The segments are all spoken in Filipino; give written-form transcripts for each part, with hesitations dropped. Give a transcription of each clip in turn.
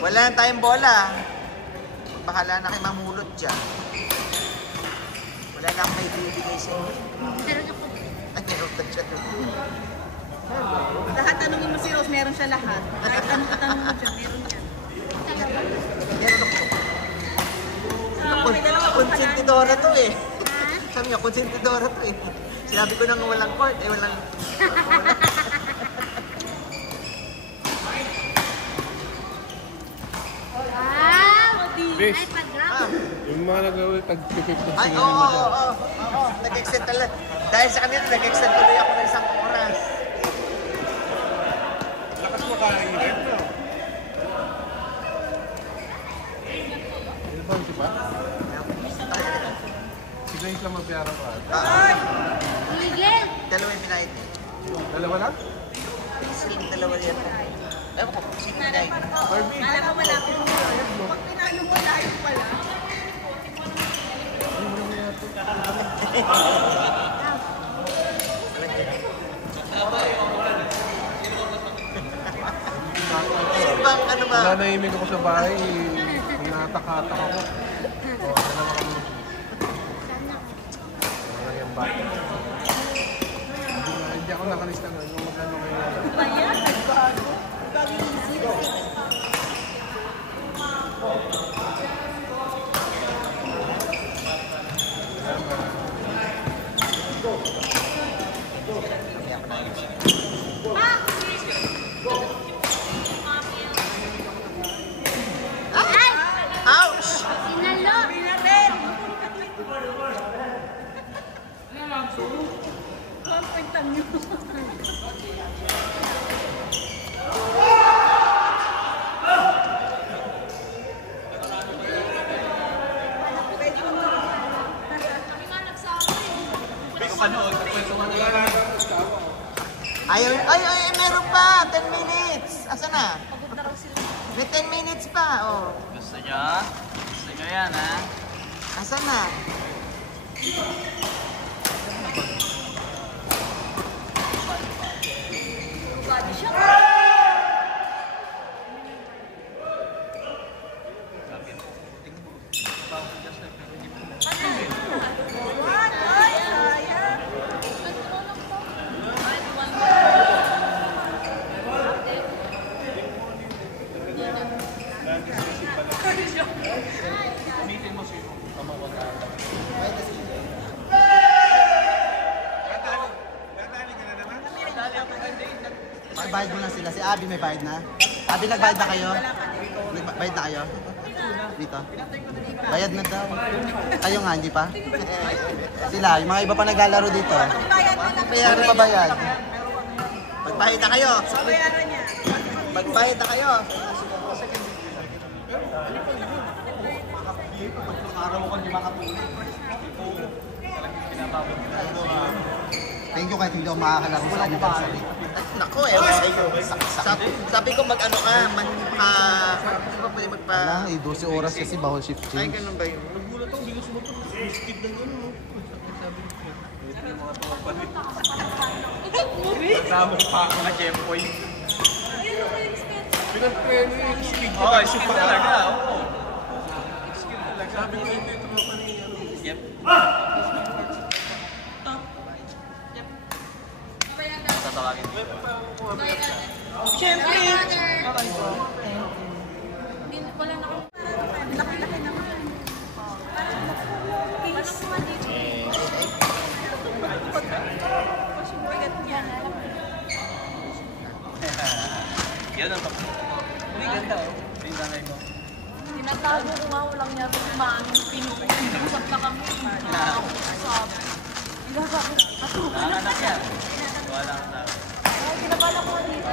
Wala na tayong bola. Bahala na kayo mamulot dyan. Wala na akong may bibigay sa inyo. Meron ako. Ay, meron na siya doon. Lahat tanongin mo si Rose, meron siya lahat. Kahit anong tanong mo siya, meron yan. Meron ako. Konsentidora to eh. Sabi niya, konsentidora to eh. Sinabi ko nang walang court, eh walang... Ay, pag-drop. Yung mga nagawin, tag-tipip ng Ay, singalan mo dyan. oo. Nag-extend talaga. Dahil sa kanila, nag-extend tuloy ako ng isang oras. Lakas mo kakainin. Ilban, di ba? Sige yung lang mapiyara ko. Miguel! Dalawa yung pinahit. Dalawa lang? Sila dalawa yan. Ewan ko, sino pinahit. Barbie. Kala ko wala ko. Pag pinalo mo, layo pala. Bang, ano ba? Wala naimig ako sa bahay. Natak-atak ako. O, dalawa kami. Wala yung bata. Hindi ako nakalista nga. Yung magkano kayo. Bayan? Bago? Bago yung isip. Ouch! Sinalo! Pinarel! 1 point lang yun. Ay, meron pa! 10 minutes! Asa na? May 10 minutes pa, oh. Gusto nyo? Gusto nyo yan, ha? Asa na? Body shot. What? Ay, sayang. Bayad mo na sila. Si Abby may bayad na. Abby, nagbayad na kayo? Bayad na kayo? Dito? Bayad na daw. Kayo nga, hindi pa? Sila, yung mga iba pa naglalaro dito. Meron pa bayad. Magbayad na kayo. Bayaran niya. Magbayad na kayo. Thank you kahit hindi ako makakalaro sa inyo. Naku, ewan sa iyo. Sabi ko mag-ano ka, hindi ba pwede magpa... Wala, 12 oras kasi bawal shift Ay, change. ganun ba yun? Nagulat ako, hindi ko sumatot. Skid ng gano'n. Kasama pa ako na Jempoy. Pinag-preno yung skid. Oo, skid talaga. Oo. Sabi ko, hindi ito pa niya. Yep. Tatawagin mo. Siyempre. Wala na akong... Laki-laki naman. Parang mga dito. Pagkat niya. Yan ang tapos. Hindi ganda, oh. Hindi nanay mo. Tinatago ko nga, walang niya ito maaming pinupusap na kami. Sabi. Ilasabi. Nanganak yan. Wala ka na. Ay, kinabala ko nga dito.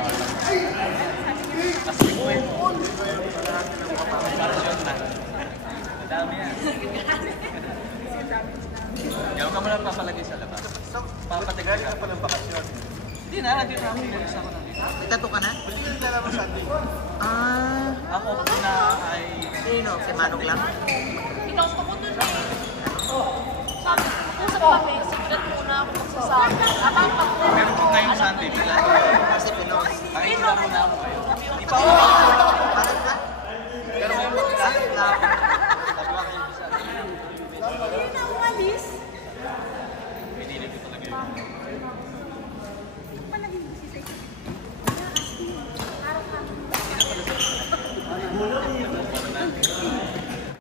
Kasi ko eh. Parasyon na. Madami yan. Yaw ka mo lang papalagay sa labas. Papatigal ka pa ng bakasyon. Hindi na ako isa ko na dito. May tattoo ka na? Hindi na naman Sunday. Ah, Ako na ay... sino? Si Manong lang? Pinost ko dun eh. Sabi ko, usap kami, secret muna ako magsasabi. Abang pag... Meron ko ngayong Sunday. Kasi Pinos. Pakikilaro na ako kayo. Di pa ako. Parang ba?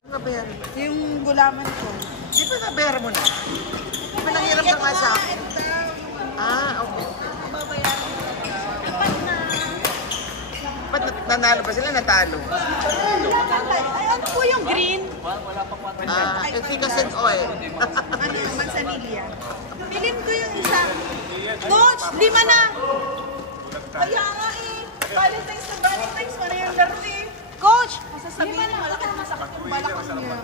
Nabayaran. Yung gulaman ko. Di ba nabayaran mo na? Di ba nangiram ka nga sa akin? Ah, okay. Ba't nanalo ba sila? Natalo? Ay, ano po yung green? Ah, efficacy and oil. Ano yung mansanilya? Bilin ko yung isa. Coach, 5 na! Kaya nga eh. Valentine's na Valentine's. Para yung laro eh. Coach! Masasabihin mo, malaki na masakit yung balakang niya.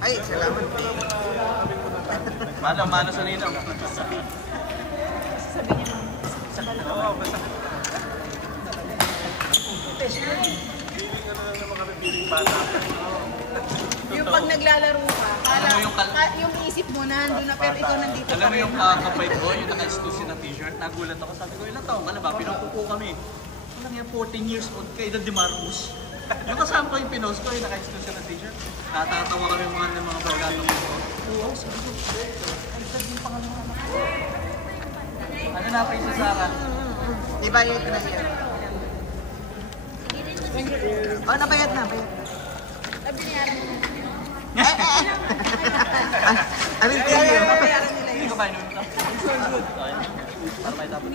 Ay, salamat. Mano sa ninang. Yung pag naglalaro ka, Alam mo yung yung isip mo na, nandun na, pero ikaw nandito Alam mo yung kapait ko, yung naka-exclusive na t-shirt, nagulat ako. Sabi ko, ilang taong ka na ba? Pinupupo kami. Alam niya, 14 years old kay Edad de Marcos. Yung kasama ko yung pinost ko, yung naka-exclusive na t-shirt. Natatawa kami mga bargato ko. Oo, sabi ko. Ay, sabi yung pangalan ko. Ano na pa yung Sara? Di ba yun na yan? Oh, nabayad na. I mean, thank you. Hindi ko ba yun? It's so good. Para may tapos.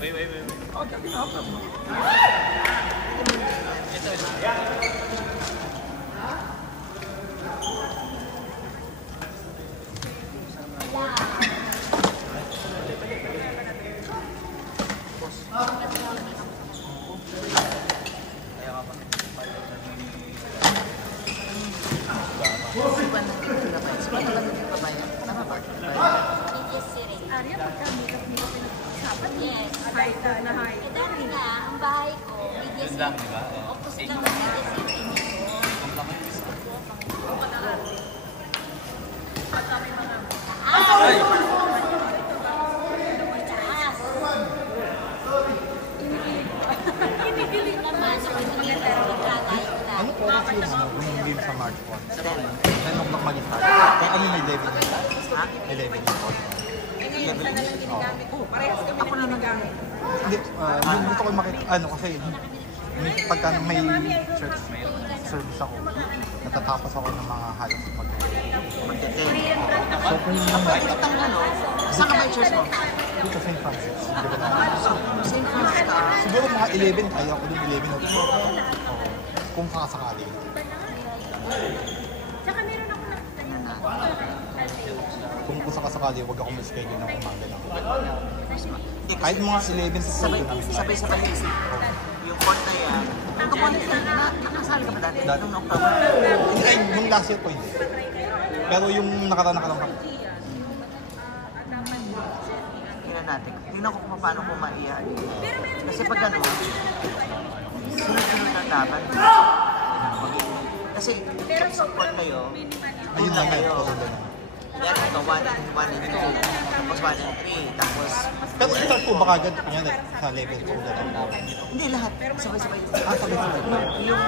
Wait. Oh, dati na ako. Ito. Arya, pagka-makeup nila pinag-usapan. Yes. High-tech na high-tech. Dati nga, ang bahay ko, media city. Opposite lang ng media city. Ay! Ano po oras yung yung game sa March 1? 10 o'clock mag-start. Kaya kami may 11 yung may 11 yung call. Parehas kami na ginagamit. Hindi, yung gusto ko makita, ano kasi, pagka may service ako, natatapos ako ng mga halos Magte-10. So kung Pwede kitang ano? Saan ka ba yung church mo? dito sa St. Francis, di ba na? St. Francis ka. Siguro mga 11, kaya ako din 11 o 12. Kung kakasakali. Tsaka meron ako nakita niya na. Kung sakasakali, huwag ako mag-schedule ng umaga ng kahit mga 11 to 12 namin. Sabay-sabay yung court na yan. Nakasali ka ba dati? Dati. Nung October? Hindi, ay, nung last year po hindi. Pero yung nakaraan pa. Tingnan natin. Tingnan ko kung paano ko maiyan. Kasi pag ano, sunod-sunod na laban. Kasi kapag support kayo, Ayun lang kayo. ngayon. Yan, ito, 1 and 2. Tapos 1 and 3. Tapos, Pero start po baka agad kunyari sa level ko gano'n. hindi lahat. Sabay-sabay. Sabay-sabay. Yung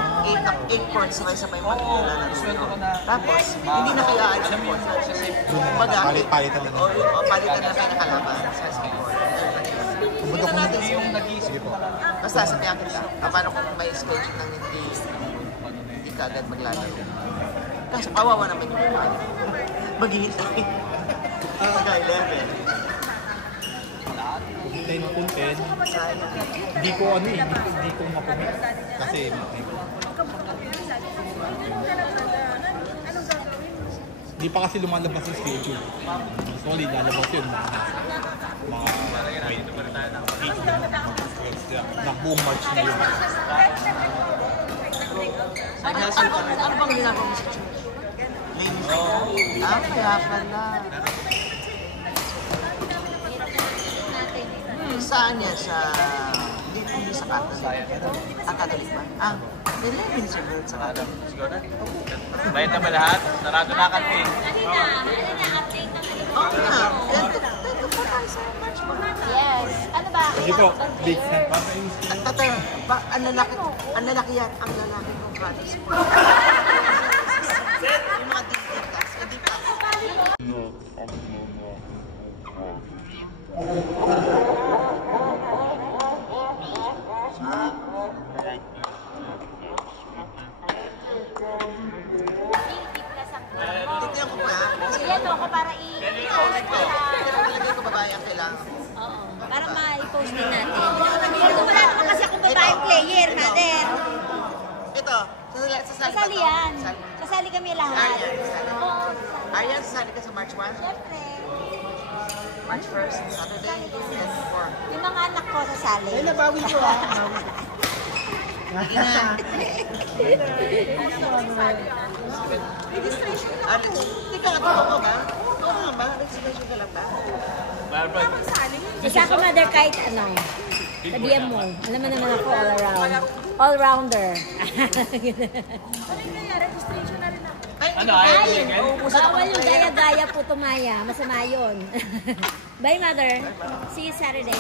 8 courts, sabay-sabay maglalaro. Tapos, hindi na kayo aalis ng court. Kumbaga, Palit-palitan na lang. o palitan na kayo nakalaban sa court. Kumbaga kung natin Yung nag-iisip sige po. Basta sabihan kita, paano kung may schedule ng hindi ka agad maglalaro. Kaso kawawa naman yung mga maghihintay. Hanggang 11. 10 kung 10, hindi ko ano eh, hindi ko makomit. Kasi hindi pa kasi lumalabas yung schedule. Sorry, lalabas yun mga buong March na yun. Ano bang ginagawa mo sa church? Kaya pala. Saan yan? Hindi sa Catholic. Catholic ba? Nilipin siguro sa Catholic. Siguro na. Bayad na ba lahat? Sarado na kami. Update na kayo. Oo nga. Dito pa tayo sa March ba? Yes. Ano ba? Sige po, big snap. Ang lalaki yan. Ang lalaki kong brothers po. ko para i-post ko sa... Nilagay ko babae ang kailangan. Oo, para ma-post din natin. Ito wala naman kasi akong babaeng player, mother. Ito, sasali ba Kasali to? yan. Kasali kami lahat. Aryan, sasali. Oo. Aryan, sasali ka sa March 1? Siyempre. March 1st, Saturday, and 4. Yung mga anak ko sasali. Ay, nabawi ko ah. Ina. Registration ka. Hindi ka nga ko ba? Oo nga ba? Registration ka lang ba? Isa ako, mother, kahit ano. Sabihan mo. Alam mo naman ako all around. All-rounder. Ano, ayaw Ay, tingin? bawal yung gaya-gaya po tumaya. Masama yun. Bye, mother. See you Saturday.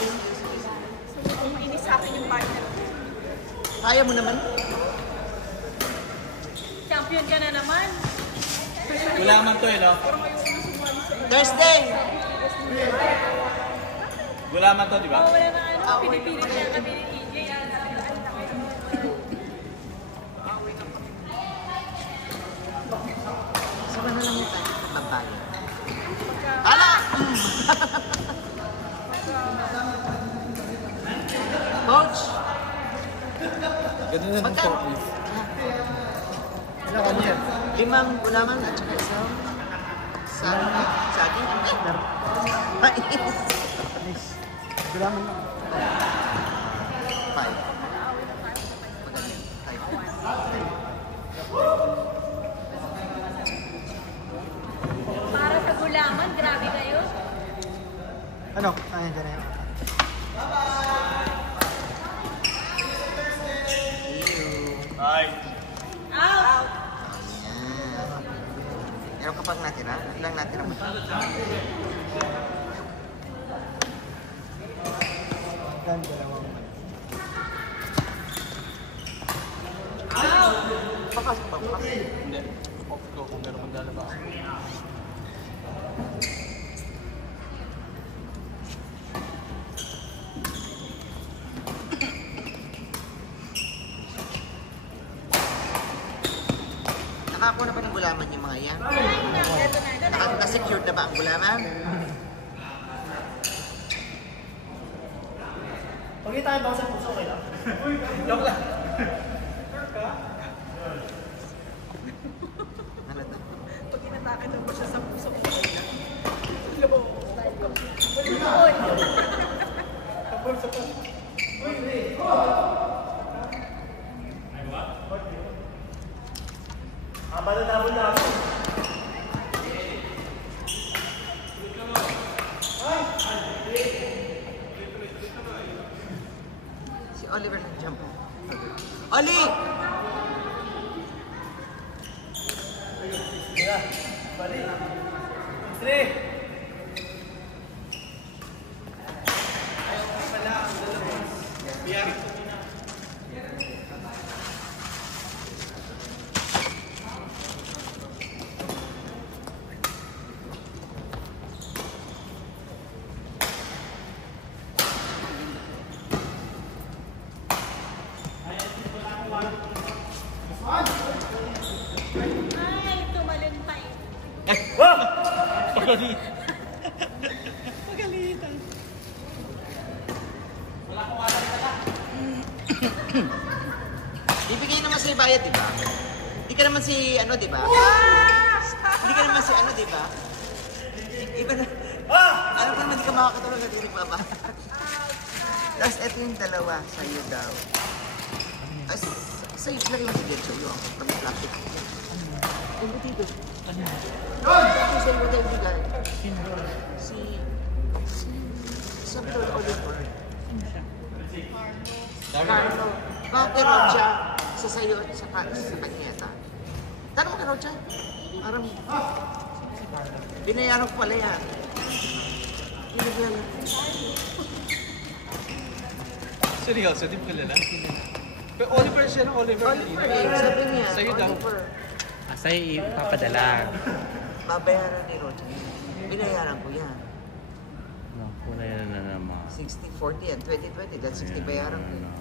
Inis sa akin yung partner. Kaya mo naman. Champion ka na naman. Gulaman to eh, no? Thursday! Gulaman to, di ba? Wala na ano, pinipilit na kami ni TJ. Sama na lang yung babae. Ala! Coach! Ganun na lang po. Magkano? 5 gulaman at saka isang saging. Mais. Gulaman lang. 5. Para sa gulaman, grabe kayo. Ano? Ayan, dyan na yun. Ay. Out! Meron ka pang natira? Ilang natira mo? Yan, dalawang. Papasok ba? Hindi. Off ko kung meron maglalaba. Nakakuha na ba ng gulaman yung mga yan? Naka-secured na ba ang gulaman? Pag tayo ba sa puso, okay lang? Joke lang. Ano to? Pag inatake daw ba siya sa puso ko. Si Oliver nag-jump. Oli! Ay, tumalon pa eh. Pagalitan. Ibigay naman sa bayad, di ba? Hindi ka naman si ano, di ba? Hindi ka naman si ano, di ba? Iba na. Ano ka naman, di ka makakatulog na tinig pa ba? Tapos ito yung dalawa sa'yo daw. Sa'yo sila rin si Getcho yung pag-plastic. Ano dito? Ano sa'yo mo tayo bigay? Sabi daw na Oliver. Carlo. Bakit Rocha? Sa sa'yo at sa kanyeta. Tanong mo ka Rocha? Parang binayaran ko pala yan. Seryoso, di mo kilala? Pero Oliver siya ng Oliver. Oliver eh, sabi niya. Sa'yo daw. Oliver. Sa'yo ipapadala. Babayaran ni Rocha. Binayaran ko yan. Naku na yan na naman. 60, 40 and 20, that's 60 bayaran ko. Yan na naman.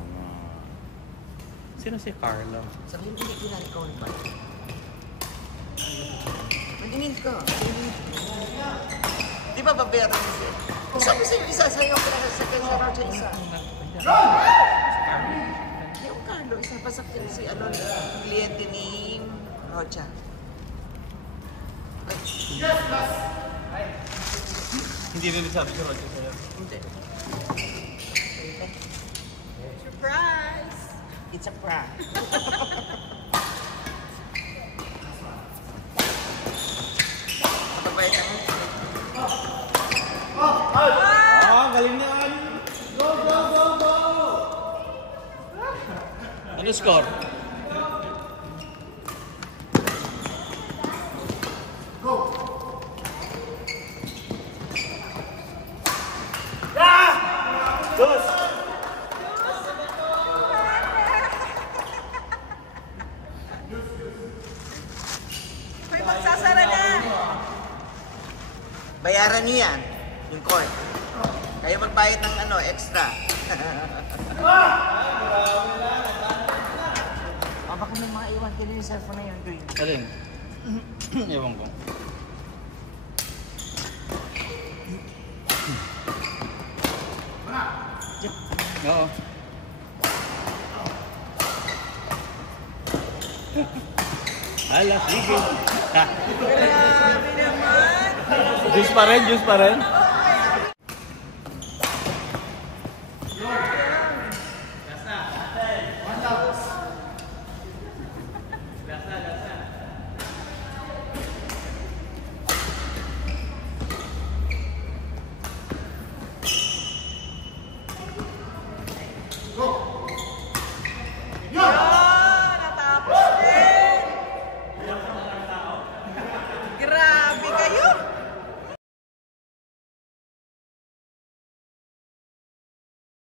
Sino si Carlo? Sabi mo, hindi kinalikaw na ba? Mag-init ka. Di ba babayaran mo siya? Kung sabi sa'yo, isa sa'yo, kaya sa Rocha isa. Yung Carlo, isa pa sa si ano, kliyente ni Rocha. Hindi rin sabi si Roger sa'yo. Hindi. Surprise! It's a prank. Mababait ako. Ano score? May magsasara na! Bayaran niyo yan, yung court. Kayo magbayad ng ano, extra. Baka may mga iwan din yung cellphone na yun, Green. Alin? Ewan ko. Oo. Hala, sige. Ha. Grabe naman! Juice pa rin, juice pa rin.